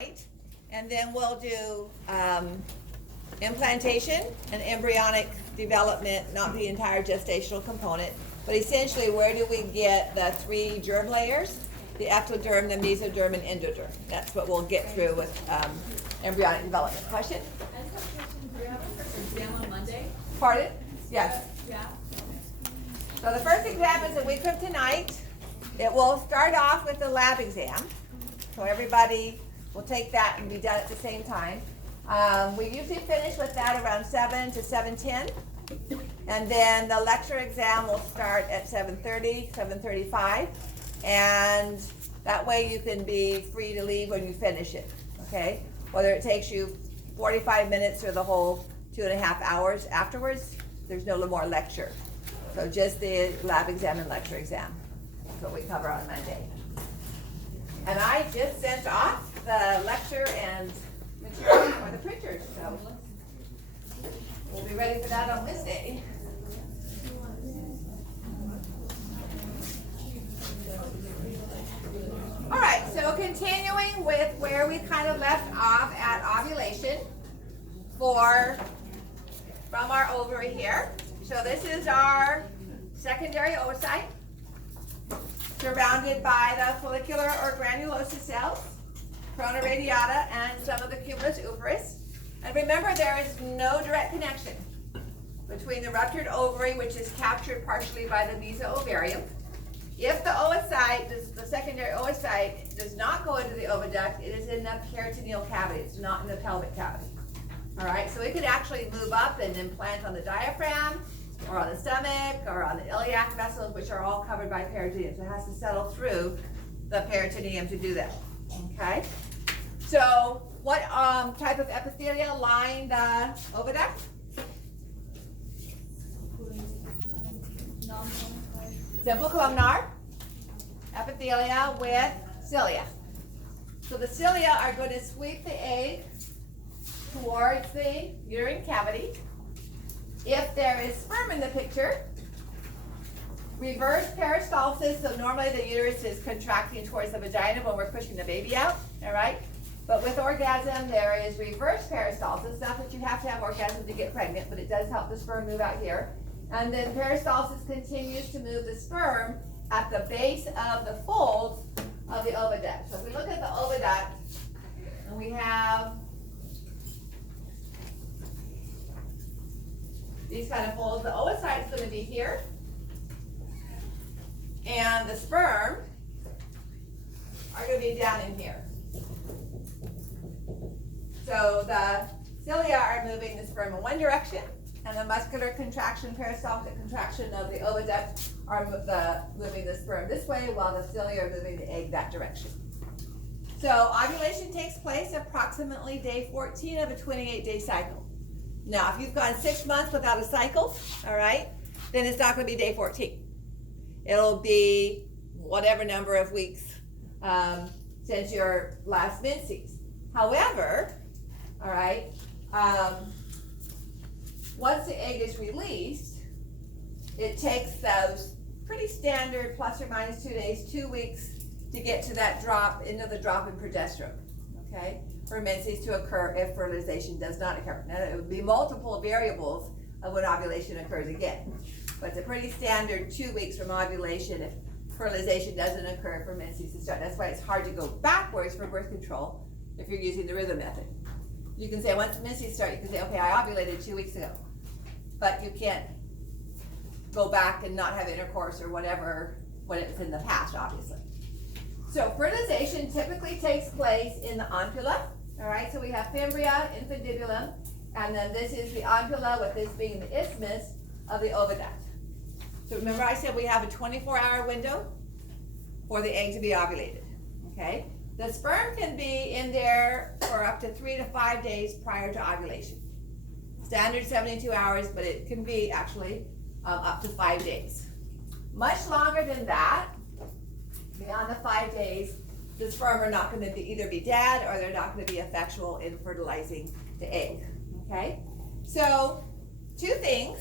And then we'll do implantation and embryonic development, not the entire gestational component, but essentially where do we get the three germ layers, the ectoderm, the mesoderm, and endoderm. That's what we'll get through with embryonic development. Question? I just have a question. Do you have an exam on Monday? Pardon? Yes. Yeah. So the first exam is a week from tonight. It will start off with the lab exam. So everybody will take that and be done at the same time. We usually finish with that around 7 to 7:10. And then the lecture exam will start at 7:30, 7:35. And that way you can be free to leave when you finish it, okay? Whether it takes you 45 minutes or the whole 2.5 hours afterwards, there's no more lecture. So just the lab exam and lecture exam. That's what we cover on Monday. And I just sent off the lecture and material for the printers, so we'll be ready for that on Wednesday. All right, so continuing with where we kind of left off at ovulation from our ovary here. So this is our secondary oocyte, surrounded by the follicular or granulosa cells, corona radiata, and some of the cumulus ovaris. And remember, there is no direct connection between the ruptured ovary, which is captured partially by the mesoovarium. If the oocyte, the secondary oocyte, does not go into the oviduct, it is in the peritoneal cavity. It's not in the pelvic cavity. All right, so it could actually move up and implant on the diaphragm, or on the stomach, or on the iliac vessels, which are all covered by peritoneum. So it has to settle through the peritoneum to do that. Okay? So what type of epithelia line the oviduct? Simple columnar epithelia with cilia. So the cilia are going to sweep the egg towards the uterine cavity. If there is sperm in the picture, reverse peristalsis, so normally the uterus is contracting towards the vagina when we're pushing the baby out, all right? But with orgasm, there is reverse peristalsis. Not that you have to have orgasm to get pregnant, but it does help the sperm move out here. And then peristalsis continues to move the sperm at the base of the folds of the oviduct. So if we look at the oviduct, and we have these kind of folds, the oocyte is going to be here, and the sperm are going to be down in here. So the cilia are moving the sperm in one direction, and the muscular contraction, peristaltic contraction of the oviduct are moving the sperm this way, while the cilia are moving the egg that direction. So ovulation takes place approximately day 14 of a 28-day cycle. Now, if you've gone 6 months without a cycle, all right, then it's not going to be day 14. It'll be whatever number of weeks since your last menses. However, all right, once the egg is released, it takes those pretty standard plus or minus 2 days, 2 weeks to get to that drop, into the drop in progesterone, okay, for menses to occur if fertilization does not occur. Now, it would be multiple variables of when ovulation occurs again, but it's a pretty standard 2 weeks from ovulation if fertilization doesn't occur for menses to start. That's why it's hard to go backwards for birth control if you're using the rhythm method. You can say once menses start, you can say, okay, I ovulated 2 weeks ago, but you can't go back and not have intercourse or whatever when it's in the past, obviously. So fertilization typically takes place in the ampulla. All right, so we have fimbria, infundibulum, and then this is the ampulla, with this being the isthmus of the oviduct. So remember I said we have a 24-hour window for the egg to be ovulated, okay? The sperm can be in there for up to 3 to 5 days prior to ovulation. Standard 72 hours, but it can be actually up to 5 days. Much longer than that, beyond the 5 days, the sperm are not going to either be dead or they're not going to be effectual in fertilizing the egg, okay? So 2 things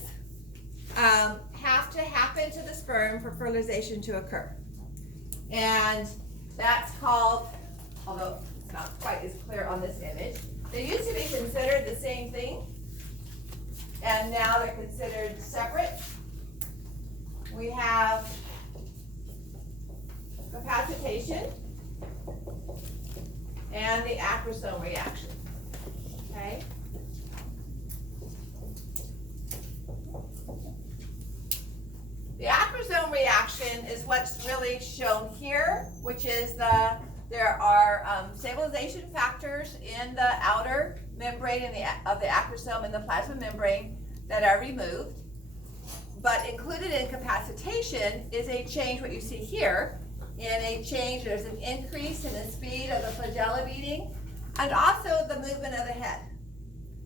have to happen to the sperm for fertilization to occur. And that's called, although It's not quite as clear on this image. They used to be considered the same thing, and now they're considered separate. We have capacitation and the acrosome reaction, okay? The acrosome reaction is what's really shown here, which is there are stabilization factors in the outer membrane of the acrosome and the plasma membrane that are removed. But included in capacitation is a change, what you see here, in a change, there's an increase in the speed of the flagella beating and also the movement of the head.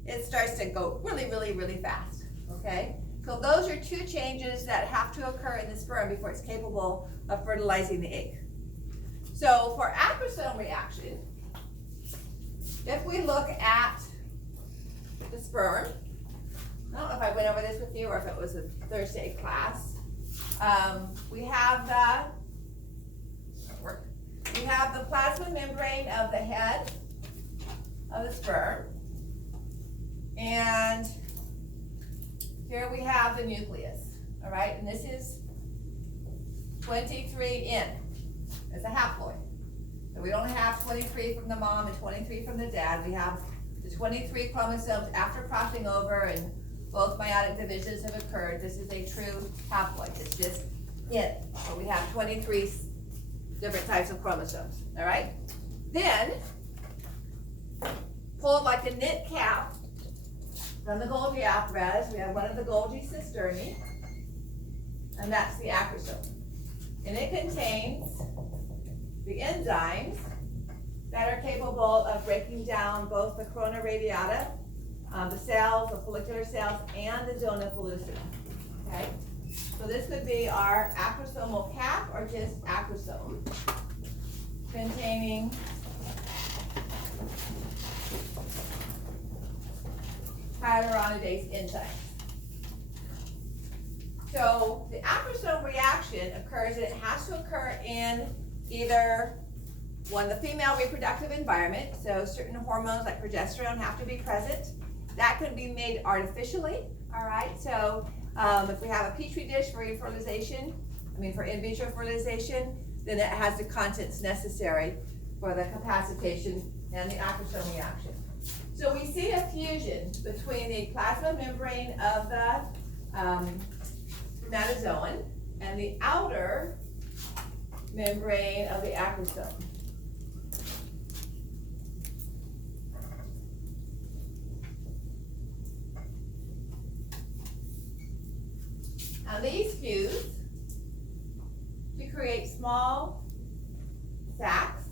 It starts to go really, really, really fast, okay? So those are two changes that have to occur in the sperm before it's capable of fertilizing the egg. So for acrosome reaction, if we look at the sperm, I don't know if I went over this with you or if it was a Thursday class. We have the plasma membrane of the head of the sperm, and here we have the nucleus, all right? And this is 23N. It's a haploid. So we only have 23 from the mom and 23 from the dad. We have the 23 chromosomes after crossing over and both meiotic divisions have occurred. This is a true haploid. It's just N. So we have 23 different types of chromosomes, all right? Then, pulled like a knit cap from the Golgi apparatus, we have one of the Golgi cisternae, and that's the acrosome. And it contains the enzymes that are capable of breaking down both the corona radiata, the cells, the follicular cells, and the zona pellucida, okay? So this would be our acrosomal cap, or just acrosome, containing hyaluronidase enzymes. So the acrosome reaction occurs, and it has to occur in either one, the female reproductive environment, so certain hormones like progesterone have to be present. That can be made artificially, all right? So if we have a petri dish for for in vitro fertilization, then it has the contents necessary for the capacitation and the acrosome reaction. So we see a fusion between the plasma membrane of the spermatozoon and the outer membrane of the acrosome. Now these fuse to create small sacs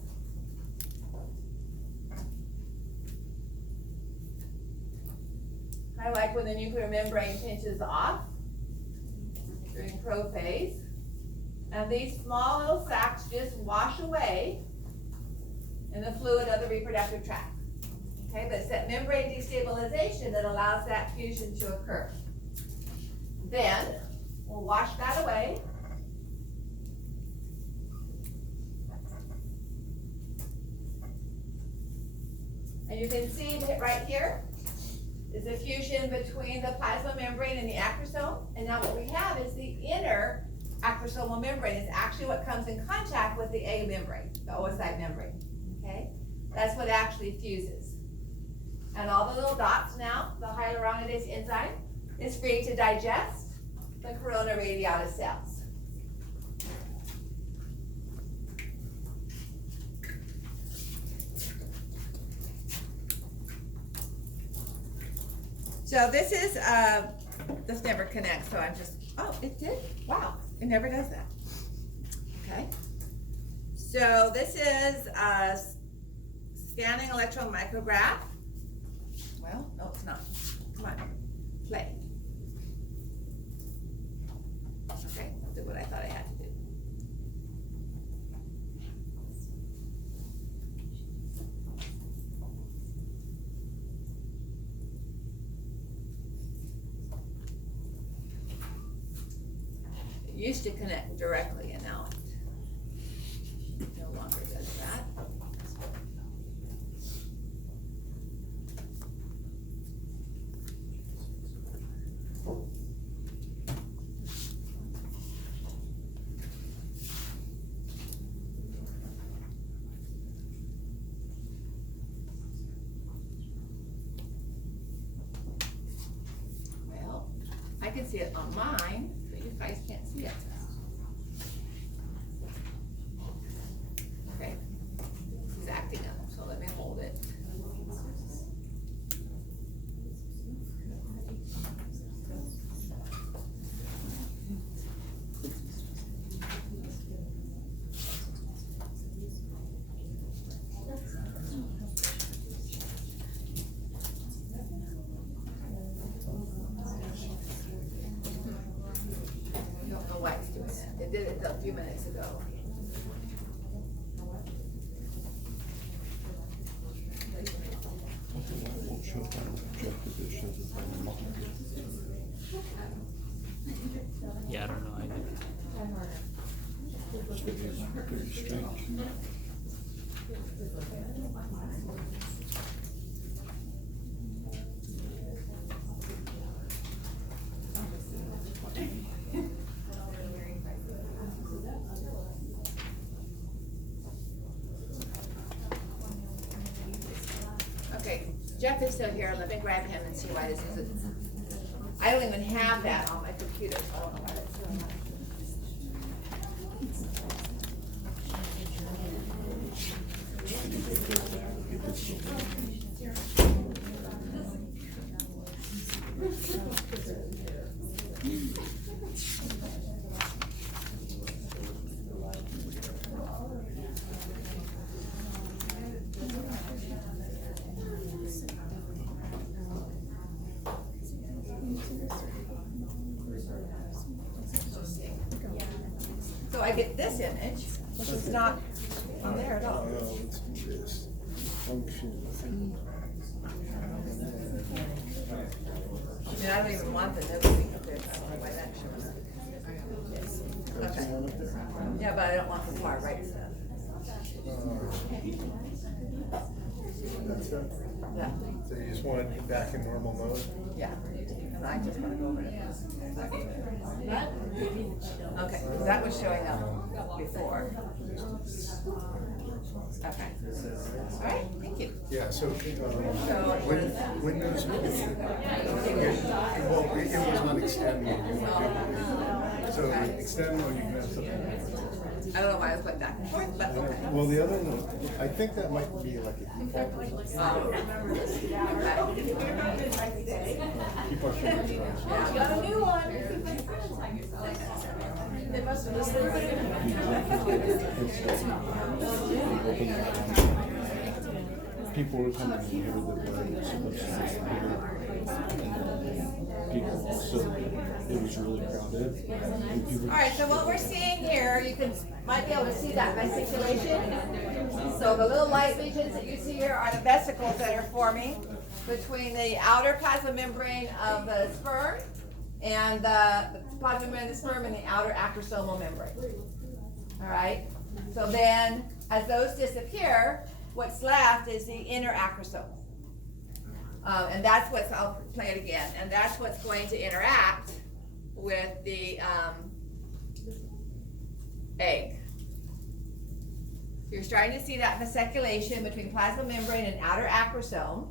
kind of like when the nuclear membrane pinches off during prophase. And these small little sacs just wash away in the fluid of the reproductive tract. Okay, but it's that membrane destabilization that allows that fusion to occur. Then we'll wash that away. And you can see that right here is the fusion between the plasma membrane and the acrosome. And now what we have is the inner acrosomal membrane is actually what comes in contact with the A membrane, the oocyte membrane, okay? That's what actually fuses. And all the little dots now, the hyaluronidase enzyme, is free to digest the corona radiata cells. So this is, this never connects, so I'm just, oh, it did? Wow, it never does that. Okay. So this is a scanning electron micrograph. Well, no, it's not. Come on, play. Okay, I'll do what I thought I had to do. It used to connect directly, and now it no longer does that. see it on mine, but you guys can't see it. Okay, he's acting up, so let me hold it. I don't know why it's doing that. It did it a few minutes ago. Won't show that objective, it shows it on the model. Yeah, I don't know either. This video is pretty strange. Okay, Jeff is still here, let me grab him and see why this isn't. I don't even have that on my computer, so I don't know why that's doing that. So I get this image, which is not on there at all. Let's do this. Function. I mean, I don't even want the notebook up there, I don't know why that shows up. Yes. Okay. Yeah, but I don't want the far right stuff. That's it? Yeah, So you just want it back in normal mode? yeah, and I just wanna go over it. Okay, so that was showing up before. Okay, all right, thank you. Yeah, so, So, what is that? Windows, well, it was on extend mode. So extend mode, you can have something. I don't know why I was putting back and forth, but okay. Well, the other one, I think that might be like a default or something. Keep our fingers crossed. Got a new one. They must have listened. People were coming in here that were supposed to be here. People, so it was really crowded. And people All right, so what we're seeing here, you can, might be able to see that vesiculation. So the little light regions that you see here are the vesicles that are forming between the outer plasma membrane of the sperm and the plasma membrane of the sperm and the outer acrosomal membrane. All right, so then as those disappear, what's left is the inner acrosome. And that's what's, I'll play it again, and that's what's going to interact with the egg. You're starting to see that vesiculation between plasma membrane and outer acrosome.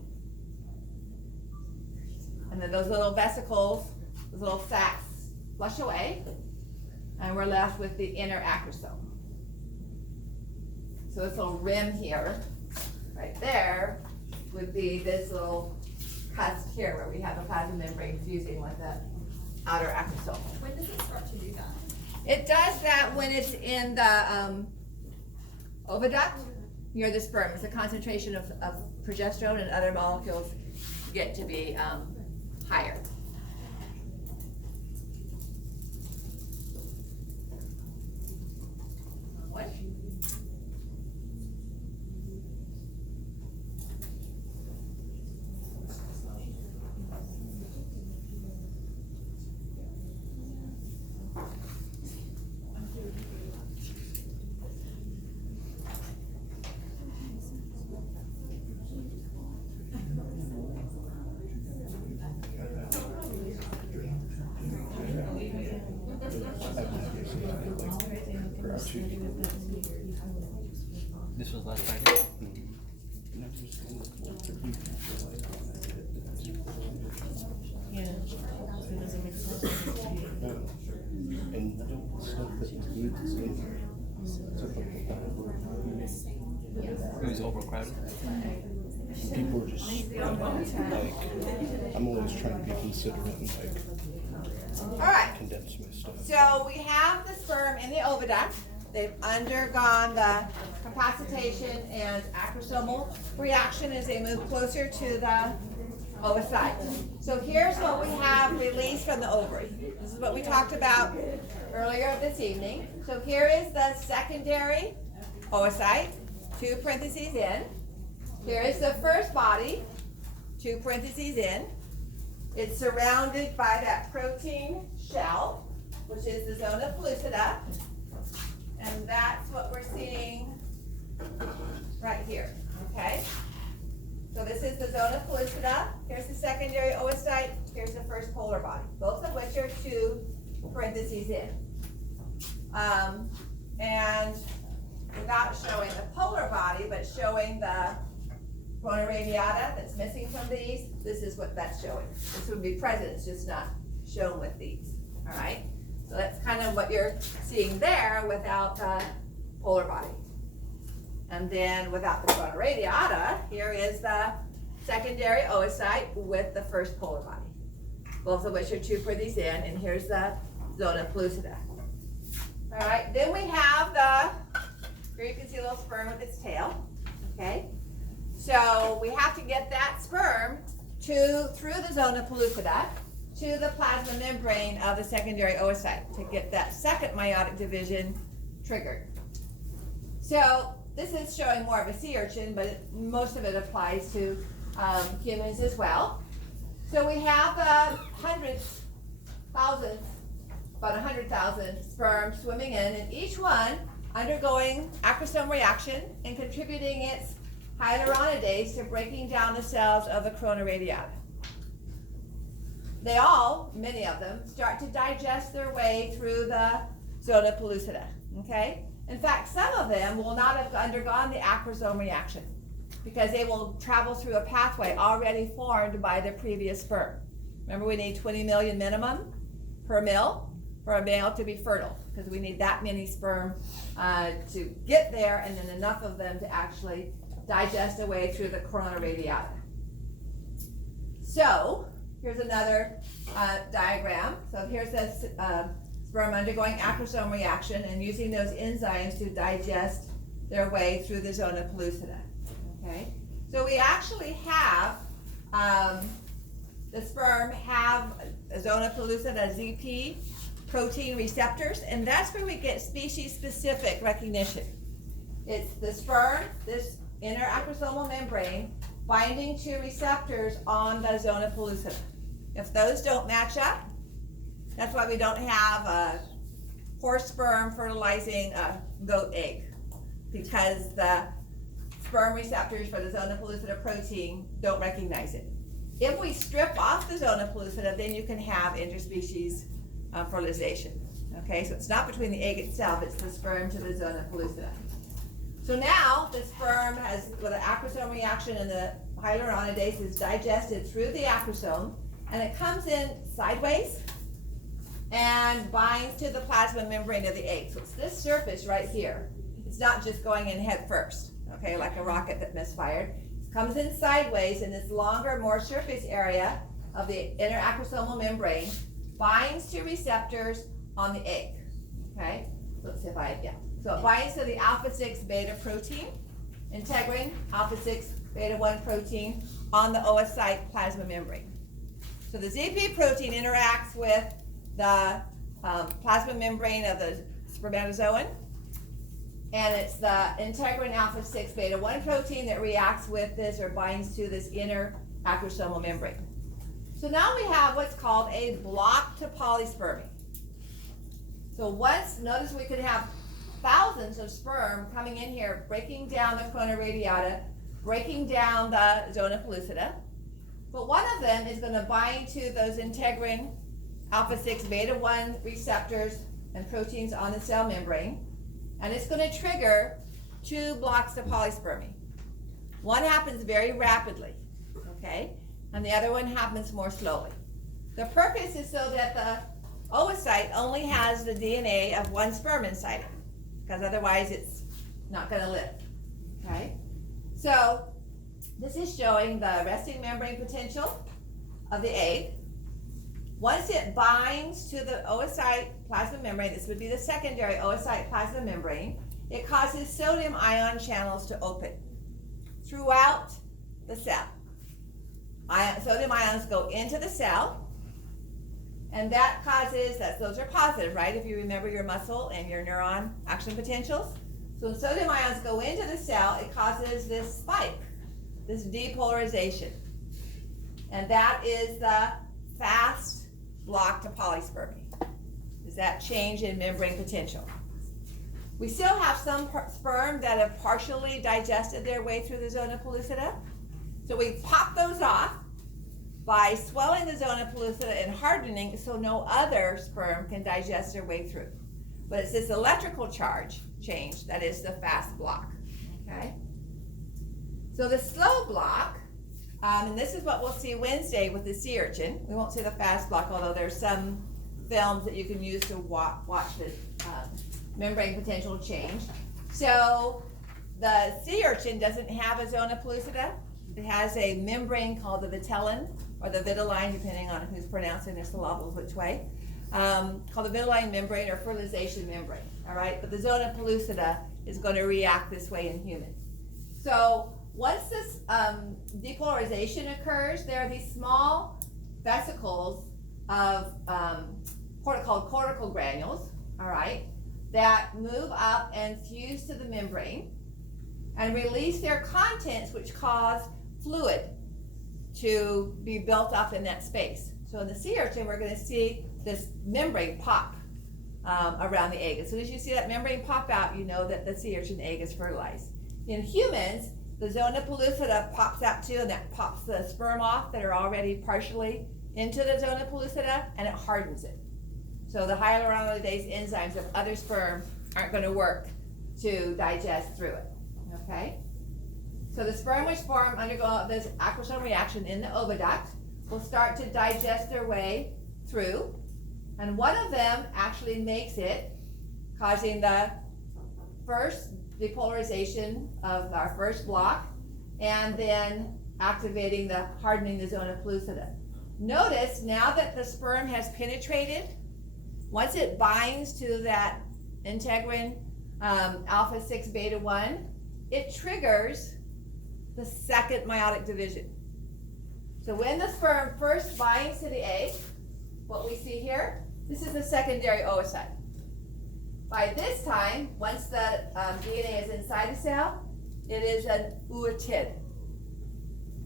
And then those little vesicles, those little sacs flush away, and we're left with the inner acrosome. So this little rim here, right there, would be this little cusp here where we have a plasma membrane fusing with the outer acrosome. When does it start to do that? It does that when it's in the oviduct near the sperm. It's a concentration of progesterone and other molecules get to be higher. What? This was last Friday. Yeah. It doesn't make sense. No. And the stuff that was good is in there. Stuff like the Bible. It was overcrowded. People are just, like, I'm always trying to be considerate and, like, All right. condense my stuff. So we have the sperm in the oviduct. They've undergone the capacitation and acrosomal reaction as they move closer to the oocyte. So here's what we have released from the ovary. This is what we talked about earlier this evening. So here is the secondary oocyte, 2 parentheses in. Here is the first body, 2 parentheses in. It's surrounded by that protein shell, which is the zona pellucida. And that's what we're seeing right here, okay? So this is the zona pellucida. Here's the secondary oocyte. Here's the first polar body, both of which are 2 parentheses in. And without showing the polar body, but showing the corona radiata that's missing from these, this is what that's showing. This would be present, it's just not shown with these, all right? So that's kind of what you're seeing there without the polar body. And then without the corona radiata, here is the secondary oocyte with the first polar body, both of which are 2 parentheses in, and here's the zona pellucida. All right, then we have here you can see a little sperm with its tail, okay? So we have to get that sperm through the zona pellucida to the plasma membrane of the secondary oocyte to get that second meiotic division triggered. So this is showing more of a sea urchin, but most of it applies to humans as well. So we have hundreds, thousands, about 100,000 sperm swimming in, and each one undergoing acrosome reaction and contributing its hyaluronidase to breaking down the cells of the corona radiata. They all, many of them, start to digest their way through the zona pellucida, okay? In fact, some of them will not have undergone the acrosome reaction because they will travel through a pathway already formed by the previous sperm. Remember, we need 20 million minimum per mil for a male to be fertile, because we need that many sperm to get there, and then enough of them to actually digest away through the corona radiata. So here's another diagram. So here's the sperm undergoing acrosome reaction and using those enzymes to digest their way through the zona pellucida. Okay, so we actually have the sperm have a zona pellucida ZP protein receptors, and that's where we get species-specific recognition. It's the sperm, this inner acrosomal membrane, binding to receptors on the zona pellucida. If those don't match up, that's why we don't have a horse sperm fertilizing a goat egg, because the sperm receptors for the zona pellucida protein don't recognize it. If we strip off the zona pellucida, then you can have interspecies fertilization. Okay, so it's not between the egg itself, it's the sperm to the zona pellucida. So now the sperm has, with an acrosome reaction, and the hyaluronidase is digested through the acrosome, and it comes in sideways and binds to the plasma membrane of the egg. So it's this surface right here. It's not just going in head first, okay, like a rocket that misfired. It comes in sideways in this longer, more surface area of the inner acrosomal membrane, binds to receptors on the egg, okay? Let's see if so it binds to the alpha-6 beta protein, integrin alpha-6 beta-1 protein on the oocyte plasma membrane. So the ZP protein interacts with the plasma membrane of the spermatozoan, and it's the integrin alpha-6 beta-1 protein that reacts with this or binds to this inner acrosomal membrane. So now we have what's called a block to polyspermy. So notice we could have thousands of sperm coming in here, breaking down the corona radiata, breaking down the zona pellucida. But one of them is going to bind to those integrin alpha-6 beta-1 receptors and proteins on the cell membrane, and it's going to trigger 2 blocks to polyspermy. One happens very rapidly, okay, and the other one happens more slowly. The purpose is so that the oocyte only has the DNA of one sperm inside it, because otherwise it's not gonna live, okay? So, this is showing the resting membrane potential of the egg. Once it binds to the oocyte plasma membrane, this would be the secondary oocyte plasma membrane, it causes sodium ion channels to open throughout the cell. Sodium ions go into the cell, and that causes, those are positive, right? If you remember your muscle and your neuron action potentials. So when sodium ions go into the cell, it causes this spike, this depolarization. And that is the fast block to polyspermy, is that change in membrane potential. We still have some sperm that have partially digested their way through the zona pellucida. So we pop those off by swelling the zona pellucida and hardening so no other sperm can digest their way through. But it's this electrical charge change that is the fast block, okay? So the slow block, and this is what we'll see Wednesday with the sea urchin. We won't see the fast block, although there's some films that you can use to watch the membrane potential change. So the sea urchin doesn't have a zona pellucida. It has a membrane called the vitellin, or the vitelline, depending on who's pronouncing their syllables which way, called the vitelline membrane or fertilization membrane, all right? But the zona pellucida is going to react this way in humans. So once this depolarization occurs, there are these small vesicles of called cortical granules, all right, that move up and fuse to the membrane and release their contents, which cause fluid to be built up in that space. So in the sea urchin, we're going to see this membrane pop around the egg. As soon as you see that membrane pop out, you know that the sea urchin egg is fertilized. In humans, the zona pellucida pops out too, and that pops the sperm off that are already partially into the zona pellucida, and it hardens it. So the hyaluronidase enzymes of other sperm aren't going to work to digest through it, okay? So the sperm which form undergo this acrosome reaction in the oviduct will start to digest their way through, and one of them actually makes it, causing the first depolarization of our first block, and then activating the hardening the zona pellucida. Notice now that the sperm has penetrated, once it binds to that integrin alpha 6 beta 1, it triggers the second meiotic division. So when the sperm first binds to the egg, what we see here, this is the secondary oocyte. By this time, once the DNA is inside the cell, it is an ootid.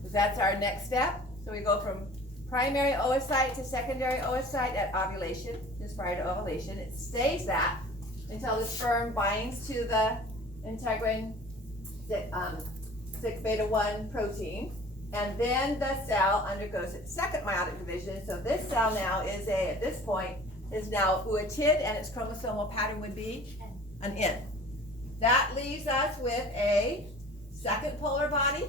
That's our next step. So we go from primary oocyte to secondary oocyte at ovulation, just prior to ovulation. It stays that until the sperm binds to the integrin 6 beta 1 protein, and then the cell undergoes its second meiotic division. So this cell now is at this point, is now ootid, and its chromosomal pattern would be an N. That leaves us with a second polar body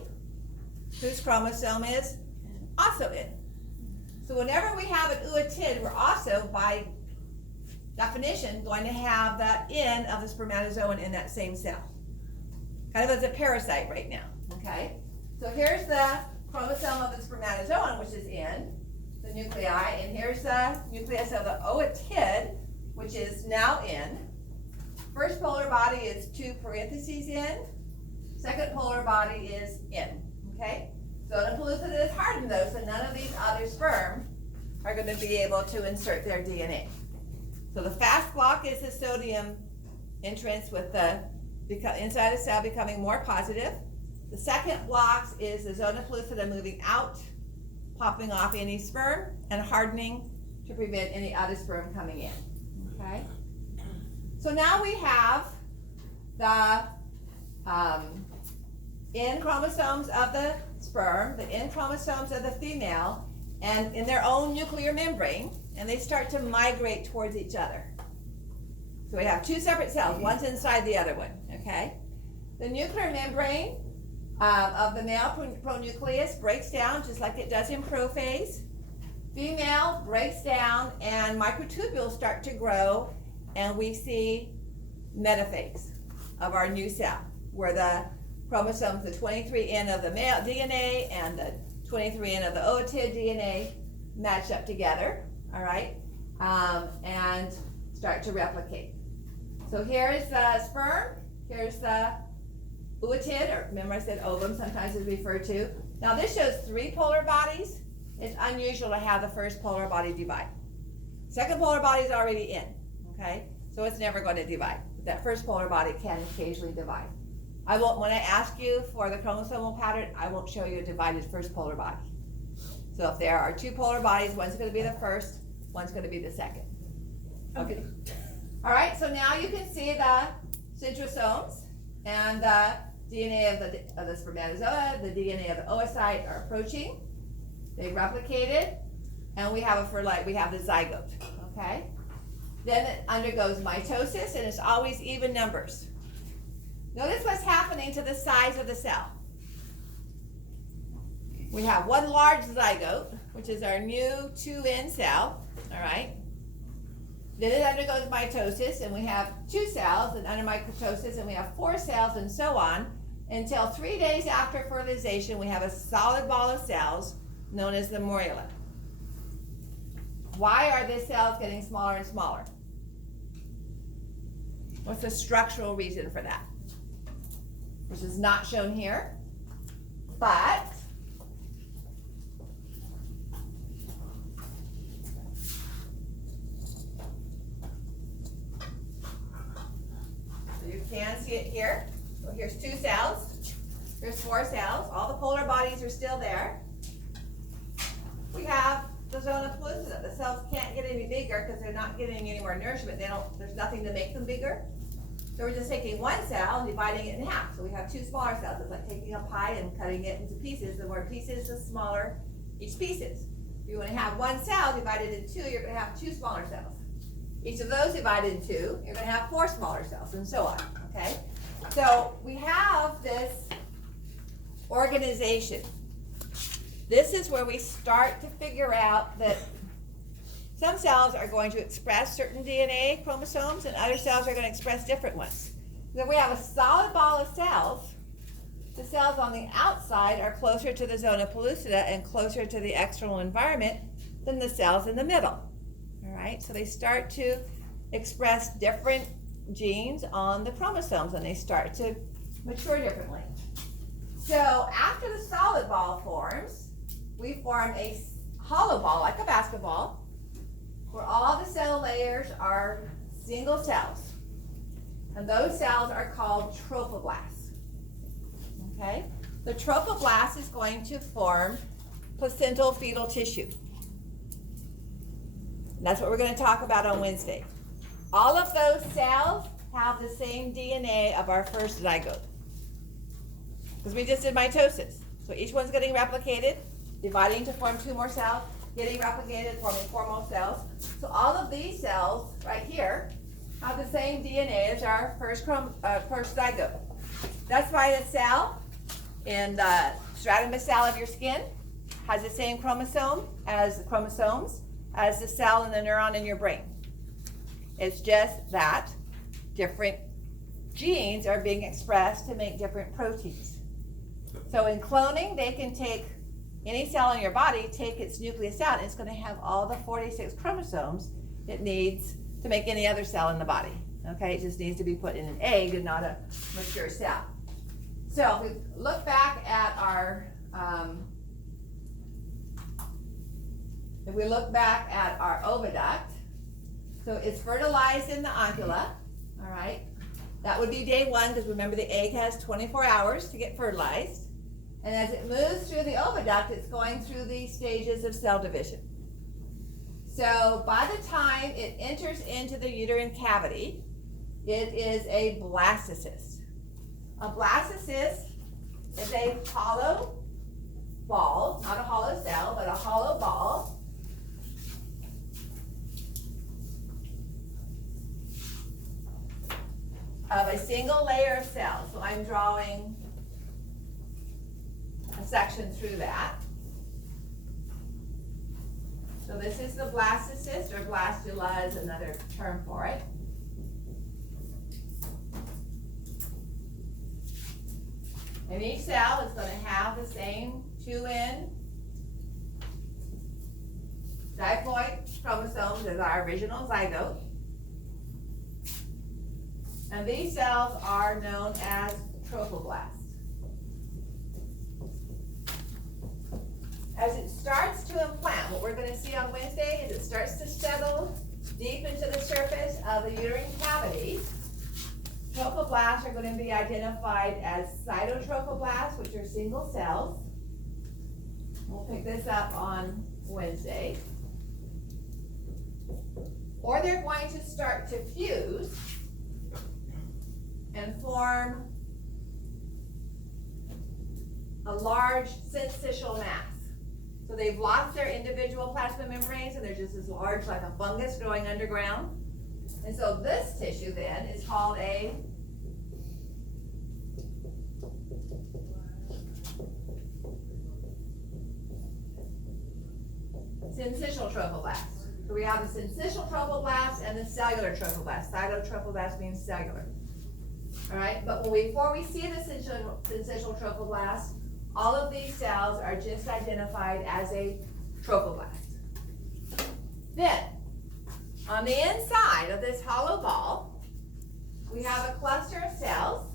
whose chromosome is also N. So whenever we have an ootid, we're also, by definition, going to have the N of the spermatozoan in that same cell. Kind of as a parasite right now, okay? So here's the chromosome of the spermatozoan, which is N, the nuclei, and here's the nucleus of the ootid, which is now N. First polar body is 2 parentheses N. Second polar body is N, okay? Zona pellucida is hardened though, so none of these other sperm are going to be able to insert their DNA. So the fast block is the sodium entrance with the inside the cell becoming more positive. The second block is the zona pellucida moving out, popping off any sperm, and hardening to prevent any other sperm coming in, okay? So now we have the N chromosomes of the sperm, the N chromosomes of the female, and in their own nuclear membrane, and they start to migrate towards each other. So we have two separate cells, one's inside the other one, okay? The nuclear membrane of the male pronucleus breaks down just like it does in prophase, Female breaks down and microtubules start to grow, and we see metaphase of our new cell, where the chromosomes, the 23N of the male DNA and the 23N of the ootid DNA match up together, all right, and start to replicate. So here's the sperm, here's the ootid, or remember I said ovum, sometimes it's referred to. Now this shows 3 polar bodies. It's unusual to have the first polar body divide. Second polar body is already in, okay? So it's never going to divide. But that first polar body can occasionally divide. I won't, when I ask you for the chromosomal pattern, I won't show you a divided first polar body. So if there are 2 polar bodies, one's going to be the first, one's going to be the second. Okay. All right, so now you can see the centrosomes and the DNA of the spermatozoa, the DNA of the oocyte are approaching. They replicated, and we have we have the zygote, okay? Then it undergoes mitosis, and it's always even numbers. Notice what's happening to the size of the cell. We have one large zygote, which is our new 2N cell, all right? Then it undergoes mitosis, and we have 2 cells, and under mitosis, and we have 4 cells, and so on, until 3 days after fertilization, we have a solid ball of cells known as the morula. Why are these cells getting smaller and smaller? What's the structural reason for that? Which is not shown here, but so you can see it here. So here's 2 cells, here's 4 cells, all the polar bodies are still there. We have the zona pellucida. The cells can't get any bigger because they're not getting any more nourishment. There's nothing to make them bigger. So we're just taking one cell and dividing it in half. So we have 2 smaller cells. It's like taking a pie and cutting it into pieces. The more pieces, the smaller each piece is. If you want to have one cell divided in 2, you're going to have 2 smaller cells. Each of those divided in 2, you're going to have 4 smaller cells, and so on, okay? So we have this organization. This is where we start to figure out that some cells are going to express certain DNA chromosomes and other cells are going to express different ones. So if we have a solid ball of cells, the cells on the outside are closer to the zona pellucida and closer to the external environment than the cells in the middle. All right, so they start to express different genes on the chromosomes and they start to mature differently. So after the solid ball forms, we form a hollow ball, like a basketball, where all the cell layers are single cells. And those cells are called trophoblasts. Okay? The trophoblast is going to form placental fetal tissue. And that's what we're going to talk about on Wednesday. All of those cells have the same DNA of our first zygote. Because we just did mitosis. So each one's getting replicated, dividing to form 2 more cells, getting replicated, forming 4 more cells. So all of these cells right here have the same DNA as our first zygote. That's why the cell in the stratum basal of your skin has the same chromosomes as the cell in the neuron in your brain. It's just that different genes are being expressed to make different proteins. So in cloning, they can take any cell in your body, take its nucleus out, and it's going to have all the 46 chromosomes it needs to make any other cell in the body. Okay, it just needs to be put in an egg and not a mature cell. So if we look back at our oviduct, so it's fertilized in the ovula, all right? That would be day 1, because remember the egg has 24 hours to get fertilized. And as it moves through the oviduct, it's going through the stages of cell division. So by the time it enters into the uterine cavity, it is a blastocyst. A blastocyst is a hollow ball, not a hollow cell, but a hollow ball of a single layer of cells. So I'm drawing a section through that. So So this is the blastocyst, or blastula is another term for it. And each cell is going to have the same 2N diploid chromosomes as our original zygote. And these cells are known as trophoblasts. As it starts to implant, what we're going to see on Wednesday is it starts to settle deep into the surface of the uterine cavity. Trophoblasts are going to be identified as cytotrophoblasts, which are single cells. We'll pick this up on Wednesday. Or they're going to start to fuse and form a large syncytial mass. So they've lost their individual plasma membranes and they're just as large, like a fungus growing underground. And so this tissue then is called a syncytial trophoblast. So we have the syncytial trophoblast and the cellular trophoblast. Cytotrophoblast means cellular. All right, but before we see the syncytial trophoblast, all of these cells are just identified as a trophoblast. Then, on the inside of this hollow ball, we have a cluster of cells.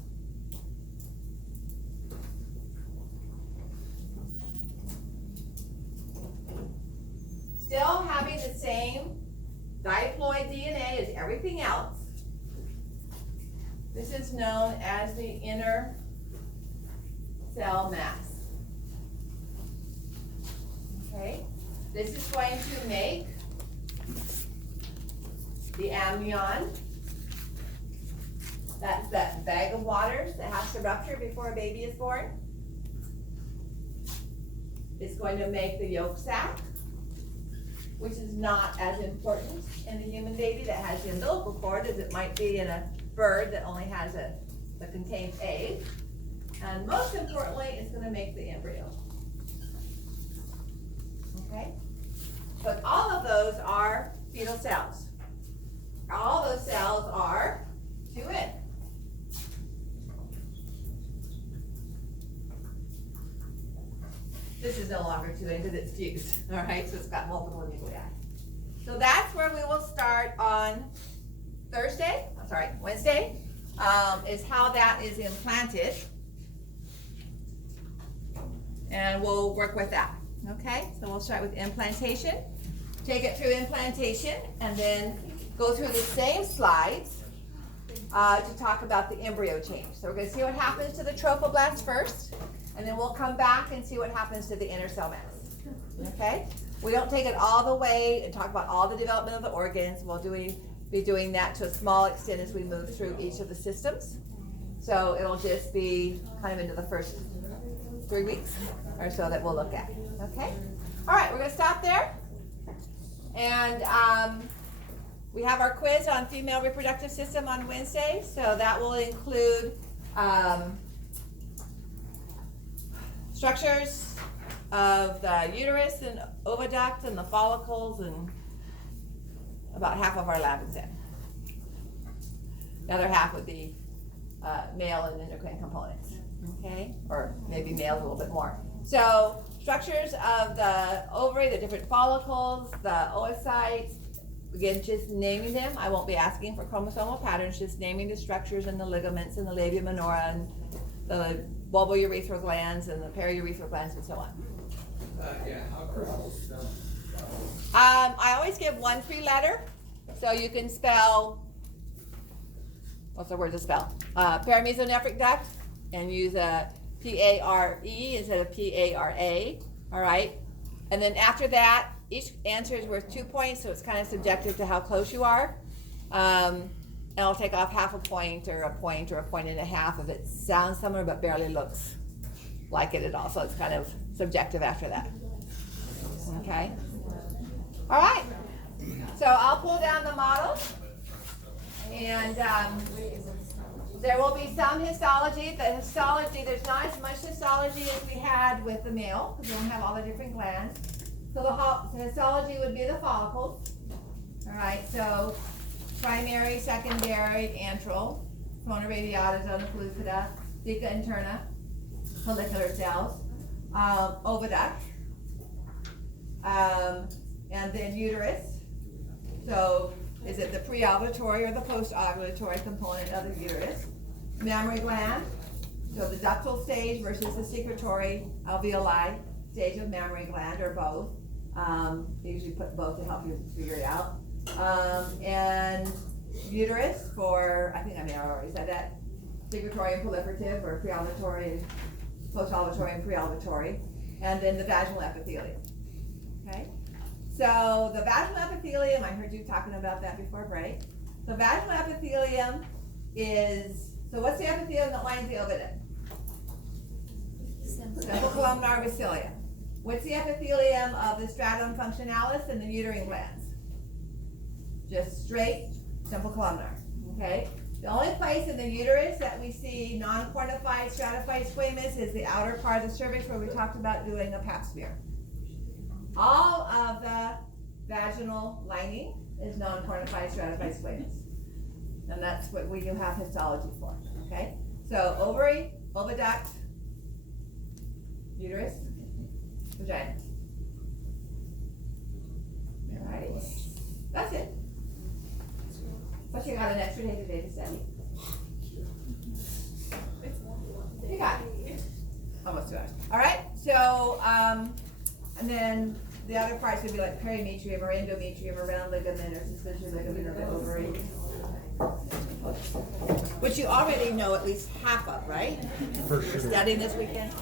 Still having the same diploid DNA as everything else. This is known as the inner cell mass. Okay, this is going to make the amnion. That's that bag of waters that has to rupture before a baby is born. It's going to make the yolk sac, which is not as important in the human baby that has the umbilical cord as it might be in a bird that only has that contains egg. And most importantly, it's going to make the embryo. Okay? But all of those are fetal cells. All those cells are 2N. This is no longer 2N because it's fused. All right, so it's got multiple nuclei. So that's where we will start on Wednesday, is how that is implanted. And we'll work with that, okay? So we'll start with implantation, take it through implantation, and then go through the same slides to talk about the embryo change. So we're gonna see what happens to the trophoblast first, and then we'll come back and see what happens to the inner cell mass, okay? We don't take it all the way and talk about all the development of the organs. We'll be doing that to a small extent as we move through each of the systems. So it'll just be kind of into the first 3 weeks or so that we'll look at, okay? All right, we're gonna stop there. And we have our quiz on female reproductive system on Wednesday, so that will include structures of the uterus and oviduct and the follicles, and about half of our lab exam. The other half would be male and endocrine components, okay? Or maybe male a little bit more. So structures of the ovary, the different follicles, the oocytes, again, just naming them. I won't be asking for chromosomal patterns, just naming the structures and the ligaments and the labia minora and the bulbourethral glands and the periurethral glands and so on. I always give 1 free letter, so you can spell, what's the word to spell? Paramesonephric duct, and use a P-A-R-E instead of P-A-R-A, all right? And then after that, each answer is worth 2 points, so it's kind of subjective to how close you are. And I'll take off half a point or a point or a point and a half if it sounds similar but barely looks like it at all. So it's kind of subjective after that. Okay? All right. So I'll pull down the model. And there will be some histology. The histology, there's not as much histology as we had with the male, because we don't have all the different glands. So the histology would be the follicles. Alright, so primary, secondary, antral, corona radiata, zona pellucida, theca interna, follicular cells, oviduct, and then uterus. So is it the pre-ovulatory or the post-ovulatory component of the uterus? Mammary gland, so the ductal stage versus the secretory alveoli stage of mammary gland, or both. They usually put both to help you figure it out. And uterus for, I already said that, secretory and proliferative, or pre-ovulatory and post-ovulatory and pre-ovulatory, and then the vaginal epithelium. Okay? So the vaginal epithelium, I heard you talking about that before break. So vaginal epithelium is, so what's the epithelium that lines the ovidum? Simple columnar vitellium. What's the epithelium of the stratum functionalis and the uterine glands? Just straight, simple columnar, okay? The only place in the uterus that we see non-quantified stratified squamous is the outer part of the cervix, where we talked about doing a pap smear. All of the vaginal lining is non-quantified stratified squamous. And that's what we do have histology for, okay? So ovary, oviduct, uterus, vagina. Alright, that's it. But you got an extra day today to study. You got it. Almost 2 hours. Alright, so, and then the other parts would be like perimetrium or endometrium or round ligament or suspicious ligament of the ovary. Which you already know at least half of, right? For You're sure. studying this weekend?